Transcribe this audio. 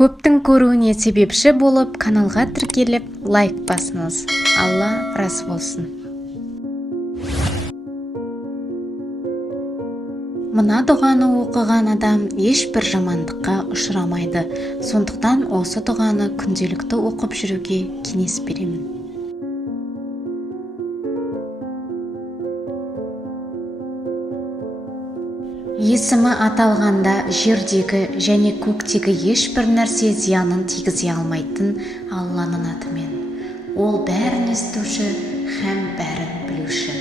Көптің көруіне себепші болып, каналға тіркеліп, лайк басыңыз. Алла разы болсын. Мына дұғаны оқыған адам ешбір жамандыққа ұшырамайды. Сондықтан осы дұғаны күнделікті оқып жүруге кеңес беремін. Есімі аталғанда жердегі және көктегі ешбір нәрсе зиянын тигізе алмайтын Алланың атымен. Ол бәрін естуші һәм бәрін білуші.